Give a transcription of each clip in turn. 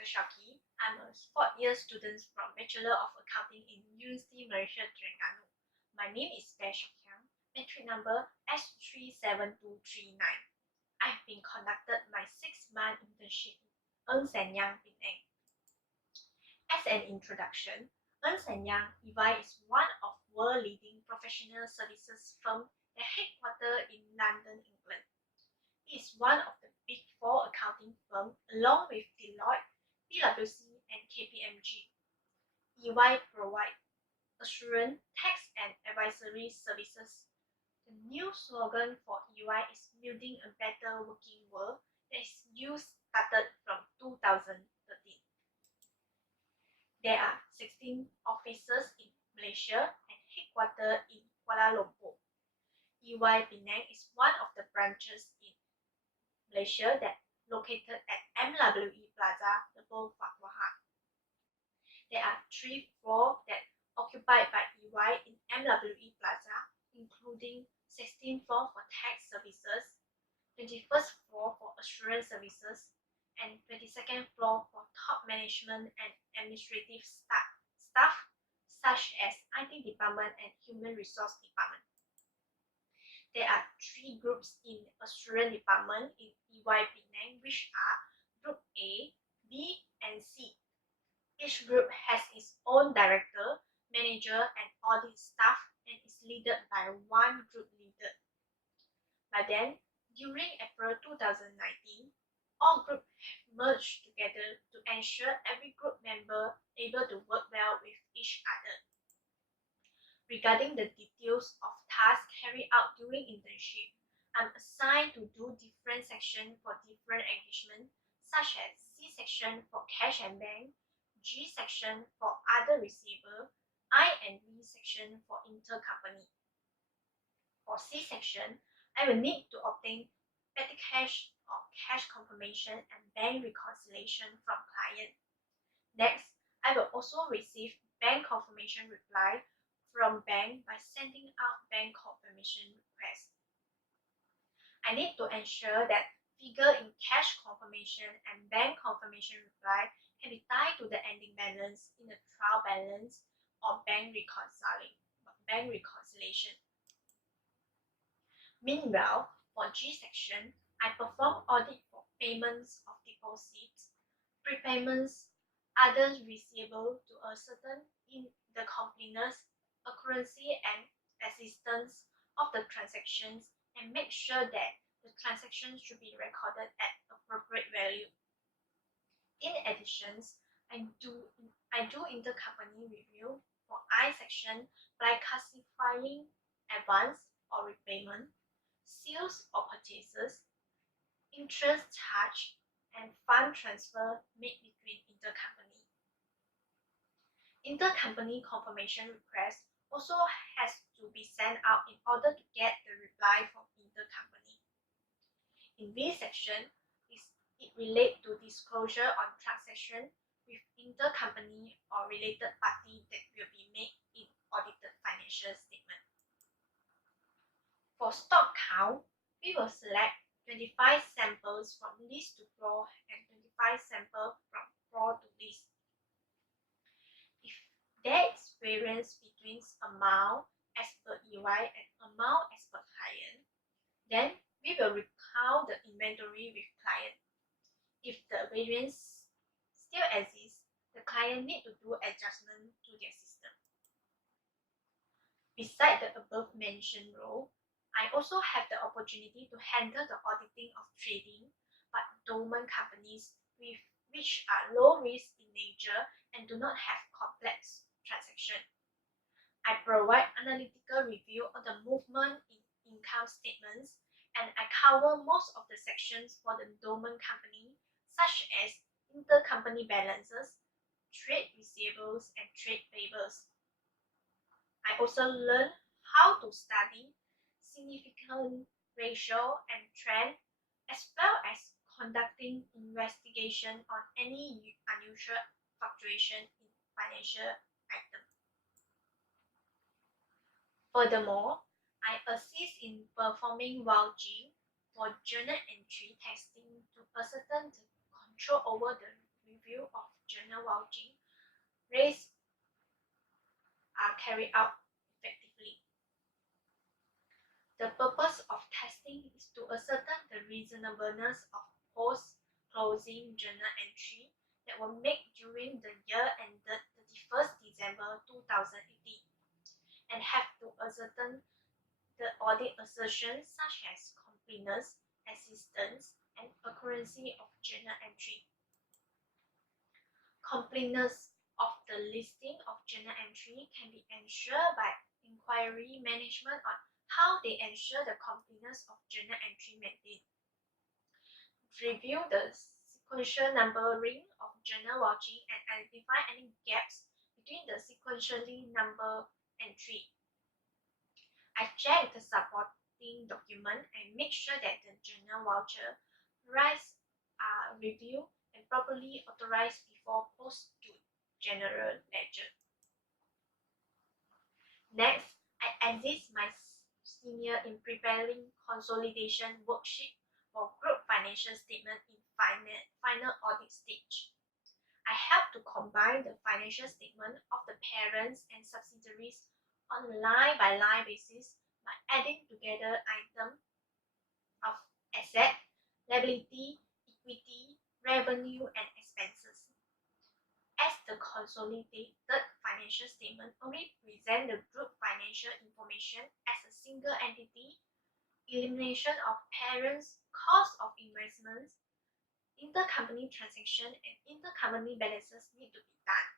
Dr. Seok Hiang. I'm a fourth-year student from Bachelor of Accounting in University Malaysia, Terengganu. My name is Seok Hiang, matric number S37239. I've been conducted my 6-month internship in Seok Hiang, Penang. As an introduction, Seok Hiang EY is one of world-leading professional services firm that headquartered in London, England. It is one of the Big Four accounting firms along with Deloitte, PwC, and KPMG. EY provides assurance, tax, and advisory services. The new slogan for EY is Building a Better Working World that is used started from 2013. There are 16 offices in Malaysia and headquartered in Kuala Lumpur. EY Penang is one of the branches in Malaysia that located at MWE Plaza, Lepas Farquhar. There are 3 floors that occupied by EY in MWE Plaza, including 16th floor for tax services, 21st floor for assurance services, and 22nd floor for top management and administrative staff such as IT department and human resource department. There are 3 groups in assurance department in EY Penang, which are Group A, B, and C. Each group has its own director, manager, and audit staff and is led by one group leader. By then, during April 2019, all groups have merged together to ensure every group member able to work well with each other. Regarding the details of tasks carried out during internship, I'm assigned to do different sections for different engagements, such as C section for cash and bank, G section for other receivable, I and B section for intercompany. For C section, I will need to obtain petty cash or cash confirmation and bank reconciliation from client. Next, I will also receive bank confirmation reply from bank by sending out bank confirmation request. I need to ensure that figure in cash confirmation and bank confirmation reply can be tied to the ending balance in the trial balance or bank reconciliation. Meanwhile, for G section, I perform audit for payments of deposits, prepayments, others receivable to ascertain in the completeness, accuracy, and existence of the transactions and make sure that the transactions should be recorded at appropriate value. In addition, I do intercompany review for I section by classifying advance or repayment, sales or purchases, interest charge, and fund transfer made between intercompany. Intercompany confirmation request also has to be sent out in order to get the reply from intercompany. In this section, it relates to disclosure on transaction with intercompany or related party that will be made in audited financial statement. For stock count, we will select 25 samples from list to floor and 25 samples from floor to list. If there is variance between amount as per EY and amount as per client, then we will recount the inventory with client. If the variance still exists, the client needs to do adjustment to their system. Besides the above-mentioned role, I also have the opportunity to handle the auditing of trading but dormant companies which are low risk in nature and do not have complex transactions. I provide analytical review of the movement in income statements, and I cover most of the sections for the dormant company, such as intercompany balances, trade receivables, and trade payables. I also learn how to study significant ratio and trend, as well as conducting investigation on any unusual fluctuation in financial items. Furthermore, I assist in performing vouching for journal entry testing to ascertain the control over the review of journal vouching raised are carried out effectively. The purpose of testing is to ascertain the reasonableness of post-closing journal entry that were made during the year ended 31st December 2018 and have to ascertain the audit assertions such as completeness, existence, and accuracy of journal entry. Completeness of the listing of journal entry can be ensured by inquiry management on how they ensure the completeness of journal entry maintained. Review the sequential numbering of journal vouching and identify any gaps between the sequentially numbered entry. I check the supporting document and make sure that the journal voucher rights are reviewed and properly authorized before post to general ledger. Next, I assist my senior in preparing consolidation worksheet for group financial statement in final audit stage. I help to combine the financial statement of the parents and subsidiaries on a line-by-line basis by adding together items of asset, liability, equity, revenue, and expenses. As the consolidated financial statement only present the group financial information as a single entity, elimination of parents, cost of investments, intercompany transaction, and intercompany balances need to be done.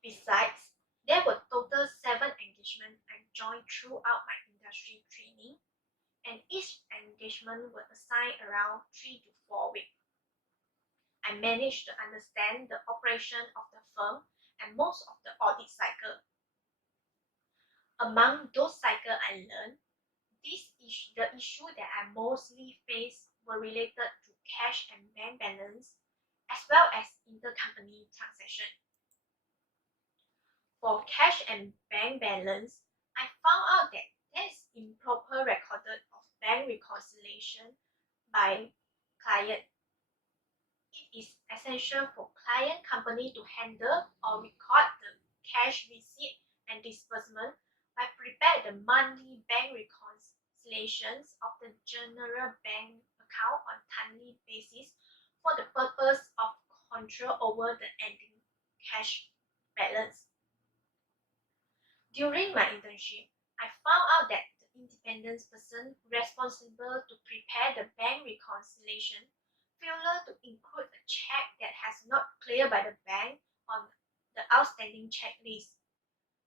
Besides, there were total 7 engagements I joined throughout my industry training, and each engagement was assigned around 3 to 4 weeks. I managed to understand the operation of the firm and most of the audit cycle. Among those cycles I learned, the issue that I mostly faced were related to cash and bank balance, as well as intercompany transaction. For cash and bank balance, I found out that there is improper recorded of bank reconciliation by client. It is essential for client company to handle or record the cash receipt and disbursement by prepare the monthly bank reconciliations of the general bank account on timely basis for the purpose of control over the ending cash balance. During my internship, I found out that the independent person responsible to prepare the bank reconciliation failed to include a check that has not cleared by the bank on the outstanding checklist,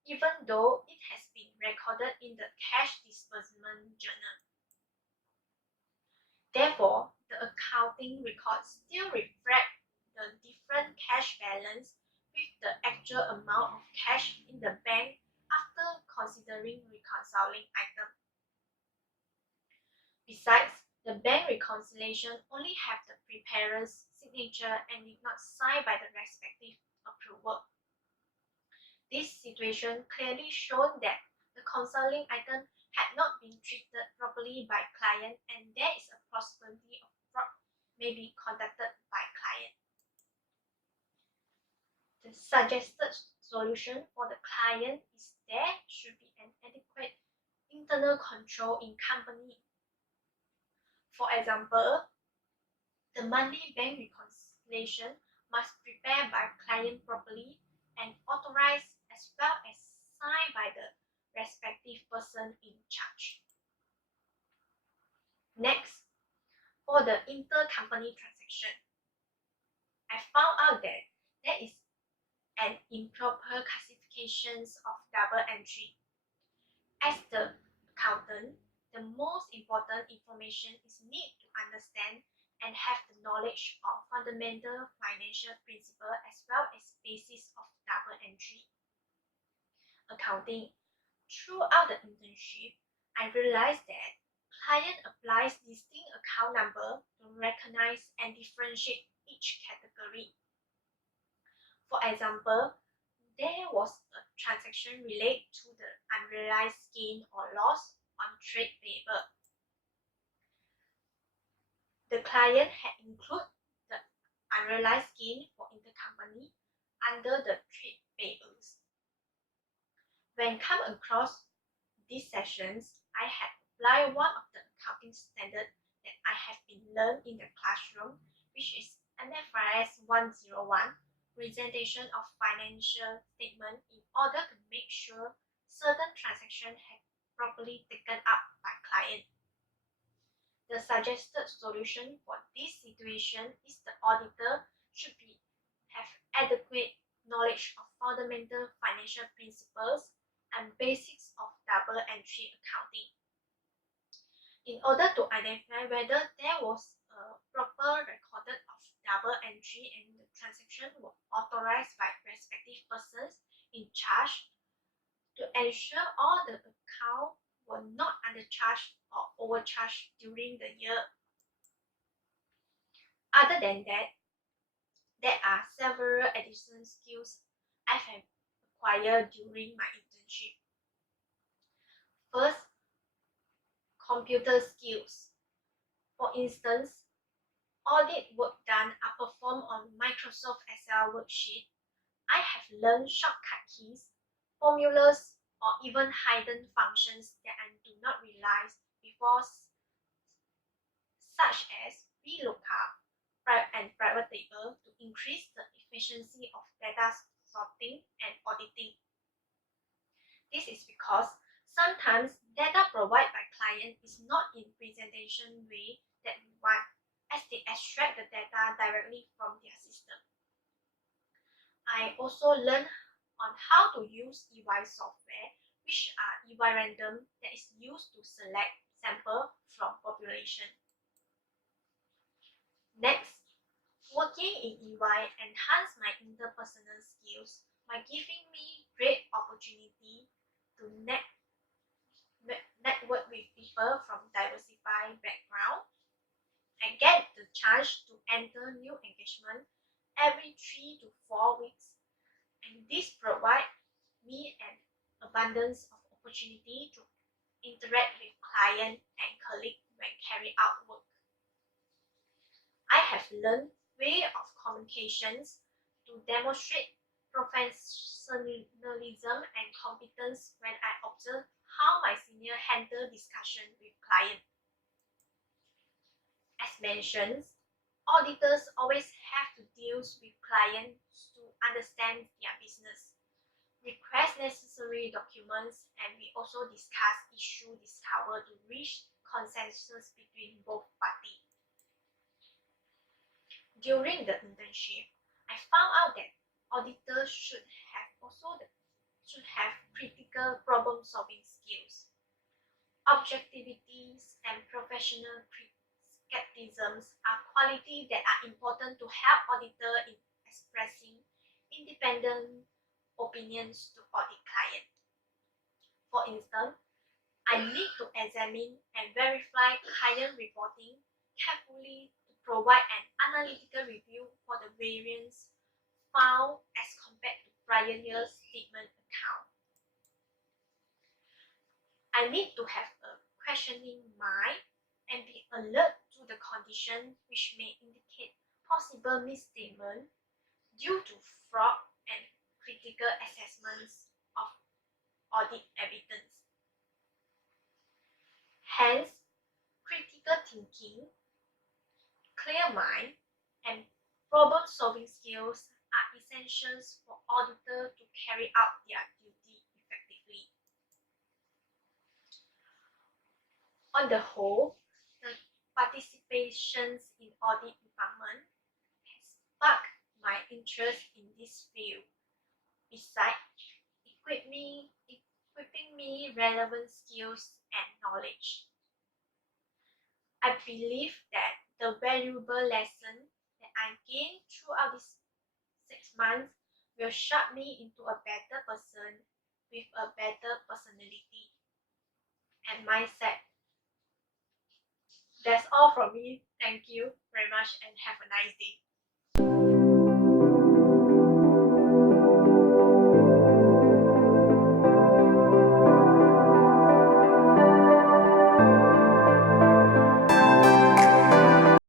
even though it has been recorded in the cash disbursement journal. Therefore, the accounting records still reflect the different cash balance with the actual amount of cash in the bank after considering reconciling item. Besides, the bank reconciliation only have the preparer's signature and did not sign by the respective approver. This situation clearly showed that the consulting item had not been treated properly by client, and there is a possibility of fraud may be conducted by client. The suggested solution for the client is there should be an adequate internal control in company. For example, the monthly bank reconciliation must be prepared by client properly and authorized as well as signed by the respective person in charge. Next, for the intercompany transaction, I found out that there is an improper classification of double entry. As the accountant, the most important information is need to understand and have the knowledge of fundamental financial principle as well as basis of double entry accounting. Throughout the internship, I realized that client applies distinct account number to recognize and differentiate each category. For example, there was a transaction related to the unrealized gain or loss on trade payable. The client had included the unrealized gain for intercompany under the trade payables. When come across these sessions, I had applied one of the accounting standards that I have been learned in the classroom, which is IFRS 101, presentation of financial statement, in order to make sure certain transactions have properly taken up by client. The suggested solution for this situation is the auditor should have adequate knowledge of fundamental financial principles and basics of double entry accounting. In order to identify whether there was a proper record of double entry and the transaction were authorized by respective persons in charge, to ensure all the accounts were not undercharged or overcharged during the year. Other than that, there are several additional skills I have acquired during my internship. First, computer skills. For instance, audit work done are performed on Microsoft Excel worksheet. I have learned shortcut keys, formulas, or even hidden functions that I do not realize before, such as VLOOKUP and private table, to increase the efficiency of data sorting and auditing. This is because sometimes data provided by client is not in presentation way that we want, as they extract the data directly from their system. I also learned on how to use EY software, which are EY random, that is used to select sample from population. Next, working in EY enhanced my interpersonal skills by giving me great opportunity to network with people from diversified background. I get the chance to enter new engagement every 3 to 4 weeks, and this provides me an abundance of opportunity to interact with clients and colleagues when carry out work. I have learned way of communications to demonstrate professionalism and competence when I observe how my senior handle discussion with clients. As mentioned, auditors always have to deal with clients to understand their business, request necessary documents, and we also discuss issue discovered to reach consensus between both parties. During the internship, I found out that auditors should have critical problem-solving skills. Objectivity and professional skepticism are qualities that are important to help auditor in expressing independent opinions to audit client. For instance, I need to examine and verify client reporting carefully to provide an analytical review for the variance found as compared to prior year's statement account. I need to have a questioning mind and be alert to the condition which may indicate possible misstatement due to fraud and critical assessments of audit evidence. Hence, critical thinking, clear mind, and problem-solving skills are essentials for auditors to carry out their duty effectively. On the whole, the participations in audit department has sparked my interest in this field, besides equipping me relevant skills and knowledge. I believe that the valuable lesson that I gained throughout these 6 months will shape me into a better person with a better personality and mindset. That's all from me. Thank you very much and have a nice day.